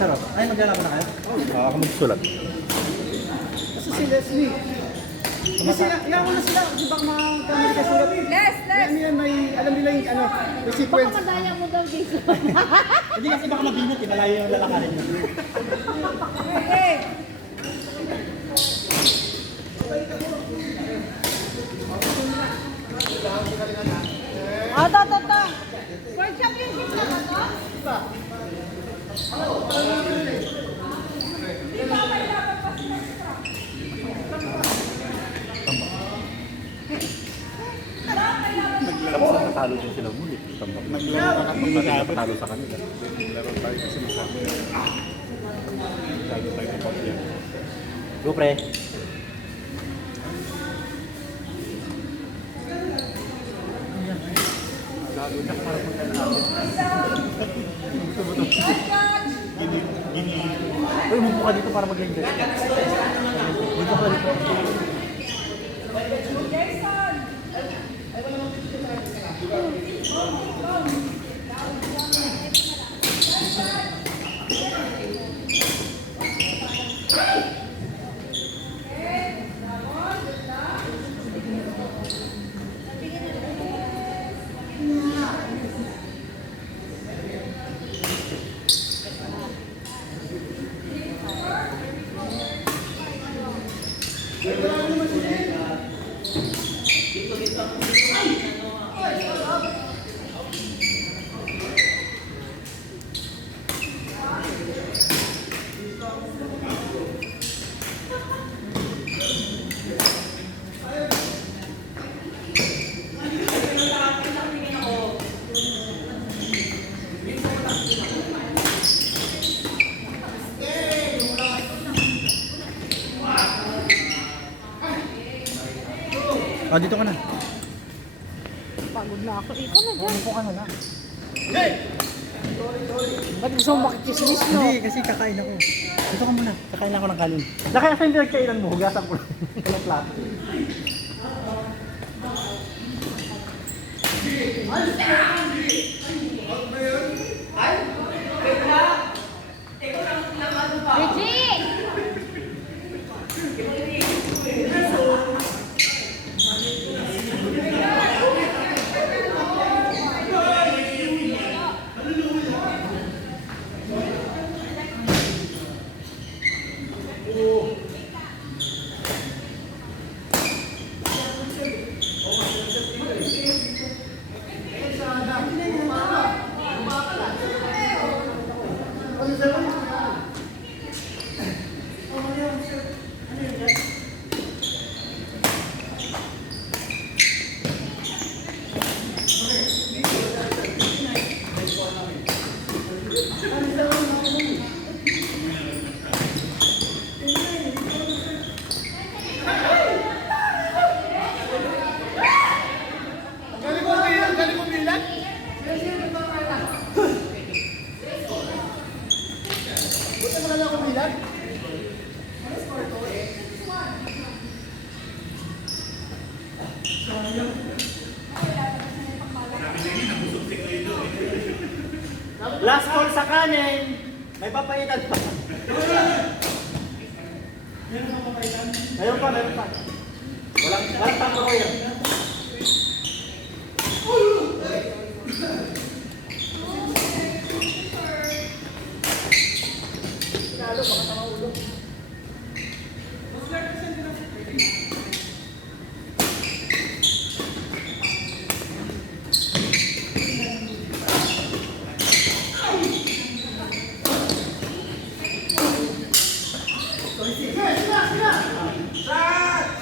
Sarap. Ay, maglalaba na kayo? Ako magsulat. Kasi si Leslie. Kasi iyan ko na sila. Di ba mga kamay ka sulat? Les! Yan yan, may, alam nila yung ano, may Baka sequence. madaya mo daw dito. Hindi kasi baka mabinat, malayo yung lalakarin mo. Eh! Ito. World Championship na ba ito? Tapos nakatalo din sila muli. Naglaro ka kung nakatalo sa kanila. Naglaro tayo kasi masama. Talo tayo ng papya. Go, pre. Lalo na para maglalaro. Gini. Uy, umupo ka dito para mag-linger. Dito ka dito. Ah, dito ka na. Pagod na ako. Ikaw na dyan. Umupo ka na lang. Ba't gusto mo makikismis, no? Hindi, kasi kakain ako. Dito ka muna. Kakain lang ako ng kanin. Nakaya sa hindi nagkainan mo, hugasan ko lang. Yung plato. Reggie! Last call sa kanin. May papaitan pa. Meron pa, meron pa. Walang tama ko yan.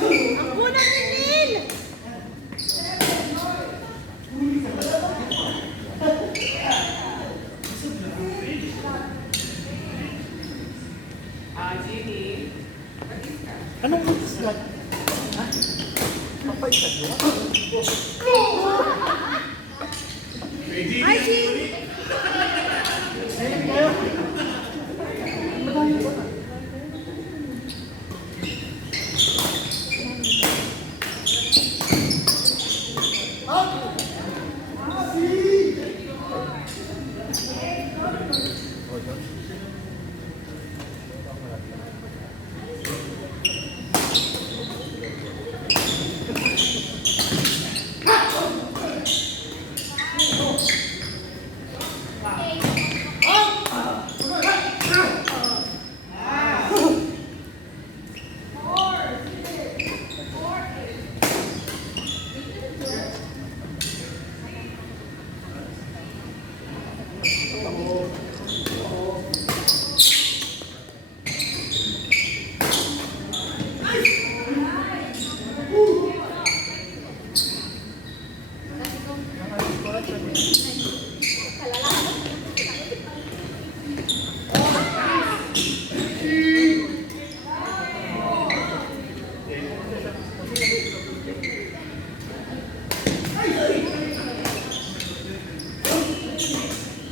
Ang punang ni Neil! Anong isgat? Ha? Papaitan mo? Hi, Jim!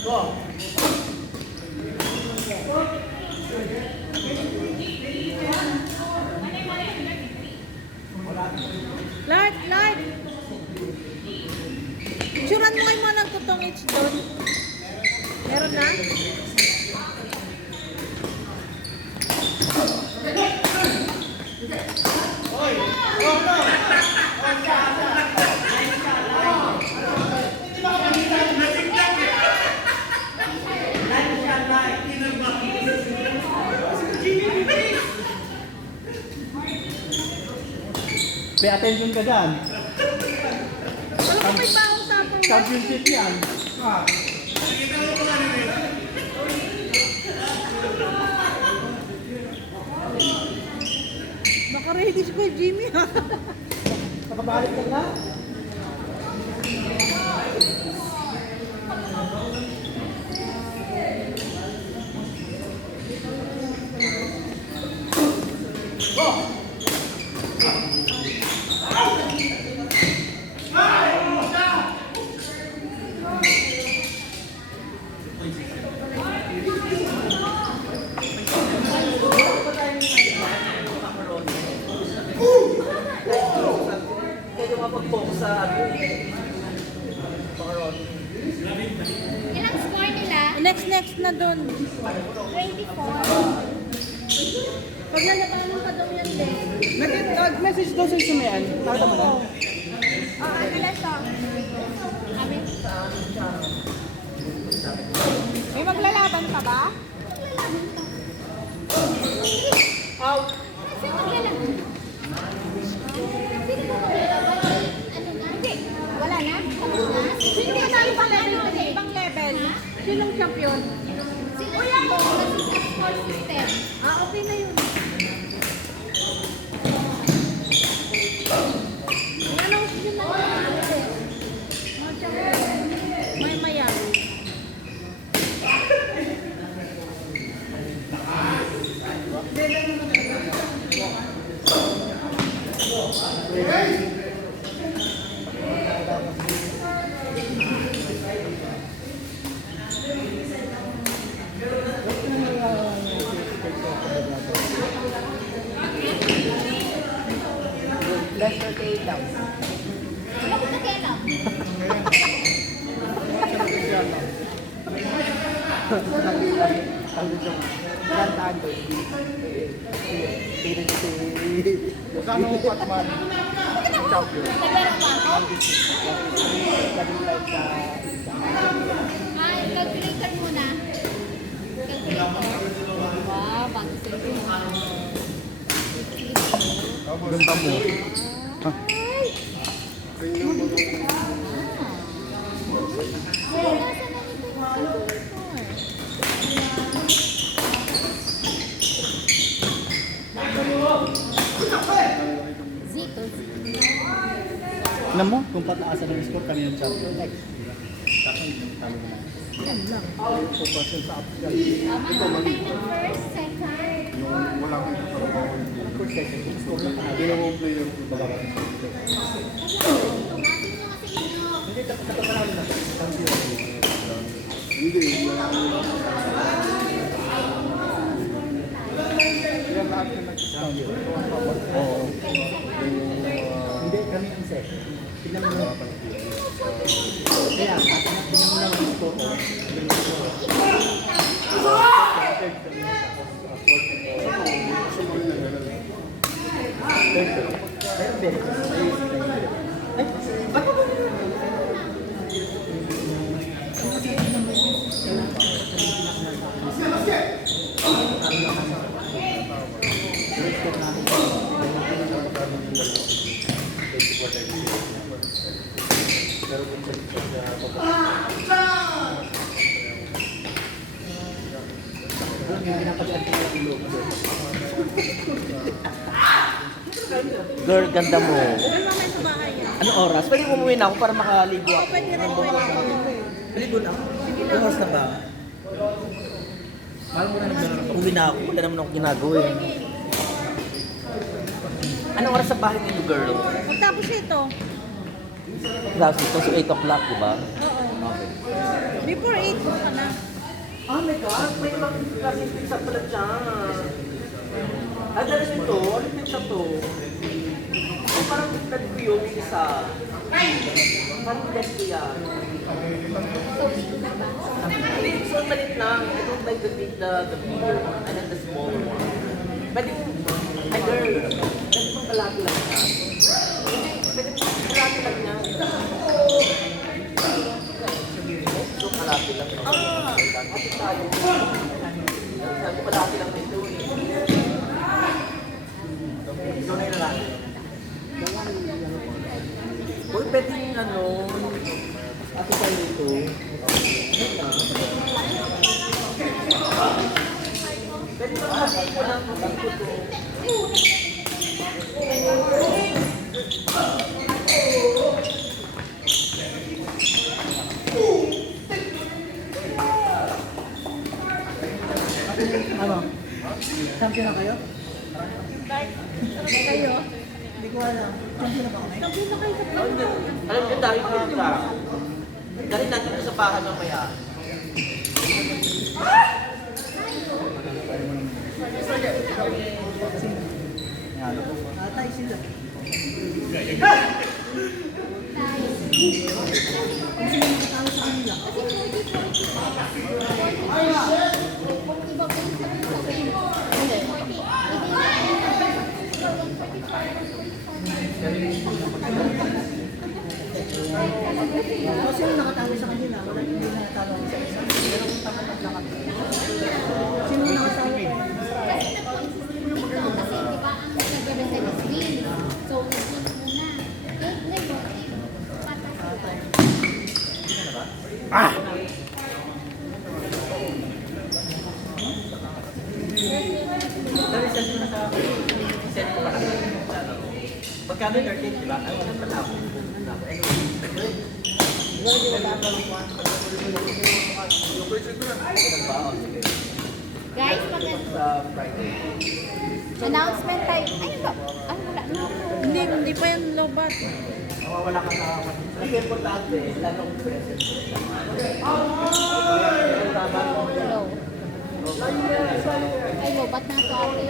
Lord! Suran mo kayo mga nagtutong H doon. Meron na? Pay attention ka dyan. Alam ko may baong tapang. Championship yan. Baka ready si Kuya Jimmy ha. Nakabalik ka na? Ilang score nila? Next na doon. 24. Pag nalabanan pa daw yan din. Nag-message daw sa Sumayan. Nakita mo na? Ano lang to? Kami? May maglalaban pa ba? Kasi maglalaban. Sino ba maglalaban? Ano na? Hindi. Wala na? Tapos na? Hindi sa ibang level kasi ibang level. Sinong champion? Sino yan? Kasi sa score system. Okay na yun. Ano yun na yun? Mga champion. May maya. Lester Tay lang. Bakit na kaya lang? Gantaan doon. Kano ang Patman? Champion. Naglaro ba ako? Laging like sa Ay, calculator muna. Calculator. Wow, bago sila. Ganda mo. Zito. Alam mo, kung pataasan ng score kami ng champion. Focus sa upscale. Tama, tayo ng first, second. Wala kang first second. Score lang ka. Ginawang player. Tumatin nyo kasi inyo. Hindi. Yan lahat yung nag-champion. Oo. Hindi, kami ang second. Tignan mo na. Kaya, tignan mo na ang score. Meron din. Ay, ba't ba? Girl, ganda mo. Doon mamaya sa bahay yan. Ano oras? Pwede umuwi na ako para makaligo ako. Pwede rin mo Maligo na ako. Ano oras na ba? Mahal mo na naglalaro. Uwi na ako. Wala naman akong ginagawa eh. Anong oras sa bahay ninyo, girl? Pagtapos ito. Tapos ito, so 8 o'clock, di ba? Oo. Before 8 mo ka na. Oh my God, may ibang klaseng pizza pala dyan. Ano ito? Ano pizza to? Ay, parang tignan ko yung isa. Parang tignan ko yan. Hindi, so malit lang. I don't like the bigger one. I like the smaller one. Pwede mo, ay girl, pwede mong kalaki lang yan. Pwede mong kalaki lang yan. So kalaki lang yan. Kasi tayo. Sabi kalaki lang ito eh. So na yung lalaki. Uy, pwede yung ano. Ate tayo ito. Pwede ba kasi ko lang ko to? Ano? Champion na kayo? Kayo? Hindi ko alam. Champion na ba kami? Sabihin na kayo sa plano. Alam niyo dahil ko ka. Dahil natin sa bahay mamaya. Atay sila. Kasi yung nakatalo sa kanila, wala yung hindi nakatalo sa isa. Pero kung tama lang lakat. Sino yung nakasalo kayo? Kasi di ba ang nag-represent is win. So, nag-win muna. Ngayon, patay. Dahil send ko na sa send ko pa kasi. Pagkano 13, di ba? Ano na pala ako? Guys, Sa Friday. announcement time. Ay, ba? Ay, wala na. Hindi pa yan lobat. Mawawala ka sa kasi importante, lalo kung present. Hello. Ay, lobat na ito ate.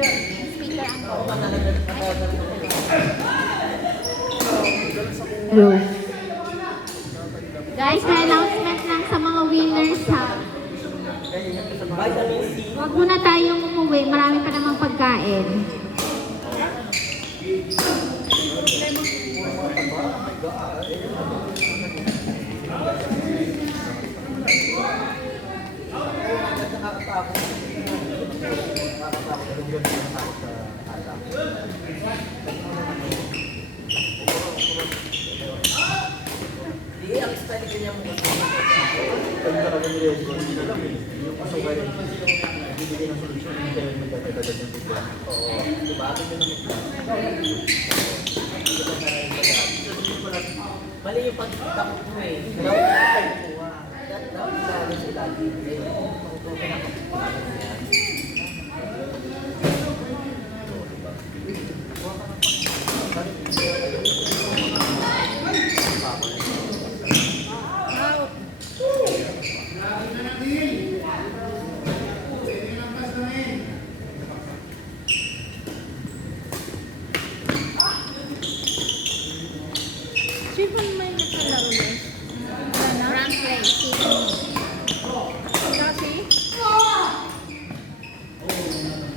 Speaker ang Guys, may announcement lang sa mga winners ha. Huwag muna tayong umuwi. Marami pa namang pagkain. Hindi, ang study kanya mo. Mali yung pagtakot mo eh. Dapat kuha. Dapat lalo sila. Sino may nagkalaro na? Wala na? Rank play. Kasi?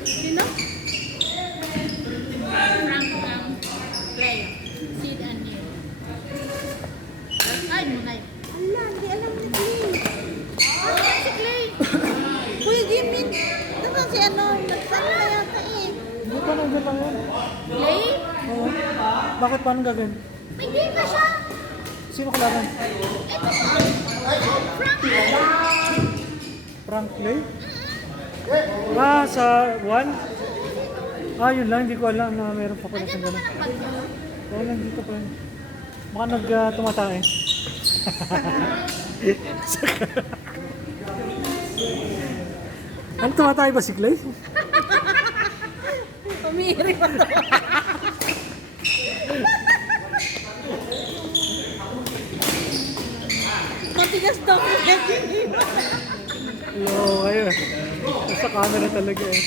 Sino? Rank play. Sid and you. Ay, muna yun. Ala, hindi alam ni Clay. Ano si Clay? Kuya Jimin. Nasaan si ano? Nagsama na yata eh. Hindi ko nandiyan lang yan. Play? Oo. Bakit paano gagawin? May game pa siya. Sino kalaban? Ito po. Frank play. Frank Play? Ah, sa 1? Ah, yun lang. Hindi ko alam na meron pa pala sa Andyan pa ganun. ba ng bag mo? Oo lang, dito pa. Baka nag-tumatay. Ano tumatay ba si Clay? Pumiri pa to. Pati Matigas daw ko Jimmy. Oo, ayun. Nasa camera talaga eh.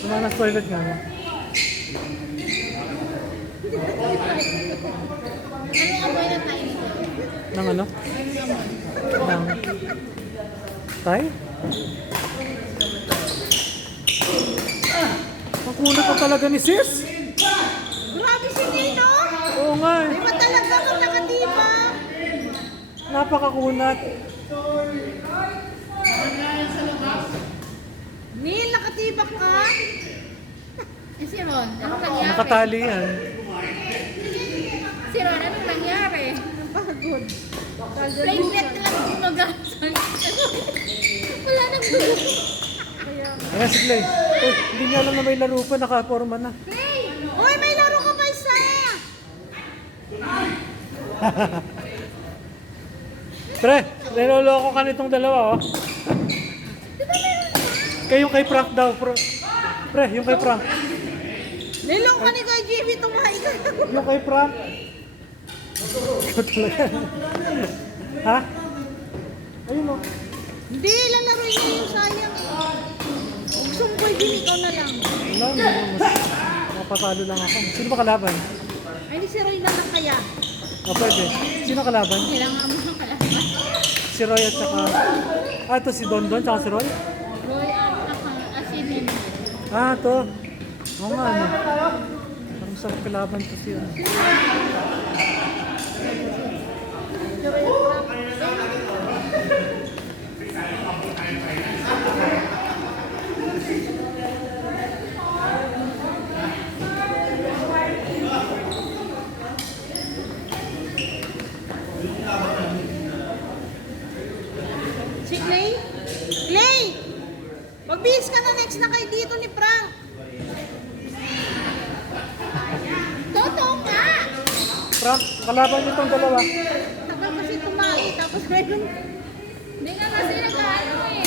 Tumanas toilet nga no? Anong amoy na tayo nito? Nang ano? Nang... Tay? Ang kunat pa talaga ni sis! Grabe si Nino. Oo nga eh. Di ba talaga kung nakatiba? Napakakunat. Neil, nakatibak ka? Eh, si Ron, anong nangyari? Nakatali yan. Si Ron, anong nangyari? Pagod. Platelet na lang gumagasan. Wala nang dugo. Ayan si Clay. Oh, hindi niya alam na may laro pa, nakaporma na. Uy, may laro ka pa isa! Pre, niloloko ka nitong dalawa oh. Kayong kay Frank daw. Pre, yung kay Frank. Nilong ka ni Kuya Jimmy, tumahay ka. Yung kay Frank. Ikaw talaga. Ha? Ayun oh. Hindi, lalaro niya yung sayang. Gusto mo Kuya Jimmy, ikaw na lang. Wala, mas mapatalo lang ako. Sino ba kalaban? Ay, di si Roy na lang kaya. O pwede. Sino kalaban? Kailangan mo ng kalaban. Si Roy at saka... Ah, ito si Don Don tsaka si Roy? Roy at asinin. Ah, ito. Oo nga, ano. Parang sarap kalaban to siya. Si Clay? Clay! Magbihis ka na next na kay dito ni Frank. Totoo nga! Frank, kalaban niyo itong dalawa. Takal kasi tumahi, tapos mayroon. Hindi nga kasi nag-ano eh.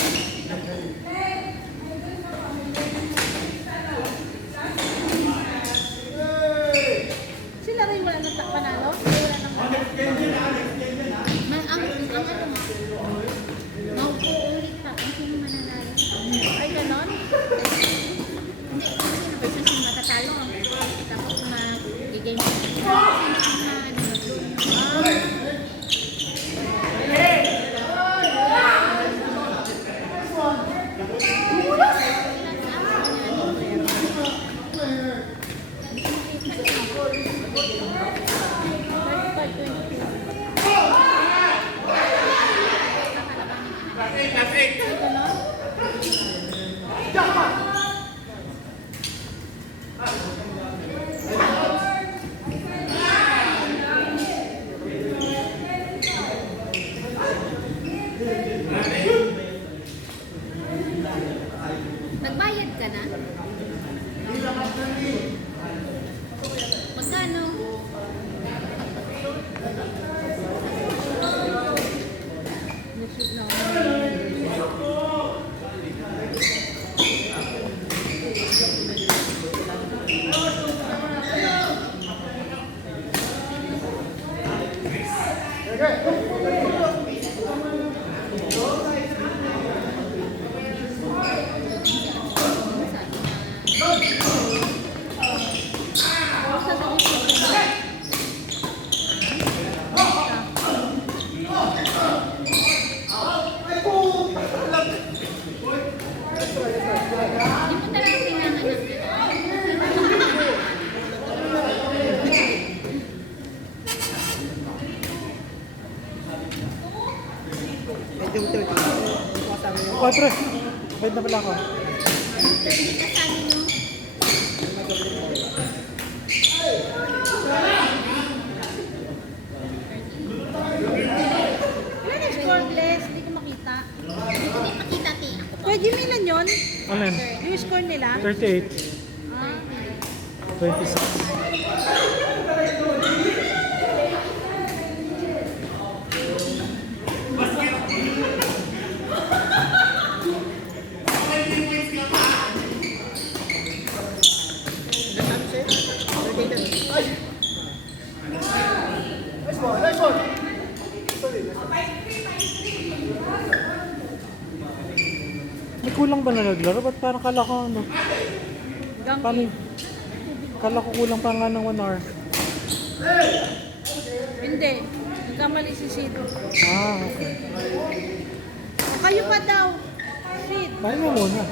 Sila rin wala nang panalo? Wala nang Ang ano nga, maupo ulit pa kung sino mananalo. Ay, ganon? Hindi, kung sino versus yung matatalo. Tapos mag-game. Sino ang nagbayad ka na? Magkano? Hindi mo talaga kailangan ng Oy, pre. Bayad na pala ako. hindi ka sabi nyo. Wala na scoreless, hindi ko makita. Hindi ko din makita, ti. Ako pa. Kuya Jimmy lang yun? Ano yan? Yung score nila? 38. Ah. 26. May kulang ba na naglaro? Ba't parang kala ko ano? Paano? Gangki. Kala ko kulang pa nga ng 1 hour. Hindi. Nagkamali si Sid. Okay. O kayo pa daw. Sid. Tayo mo muna.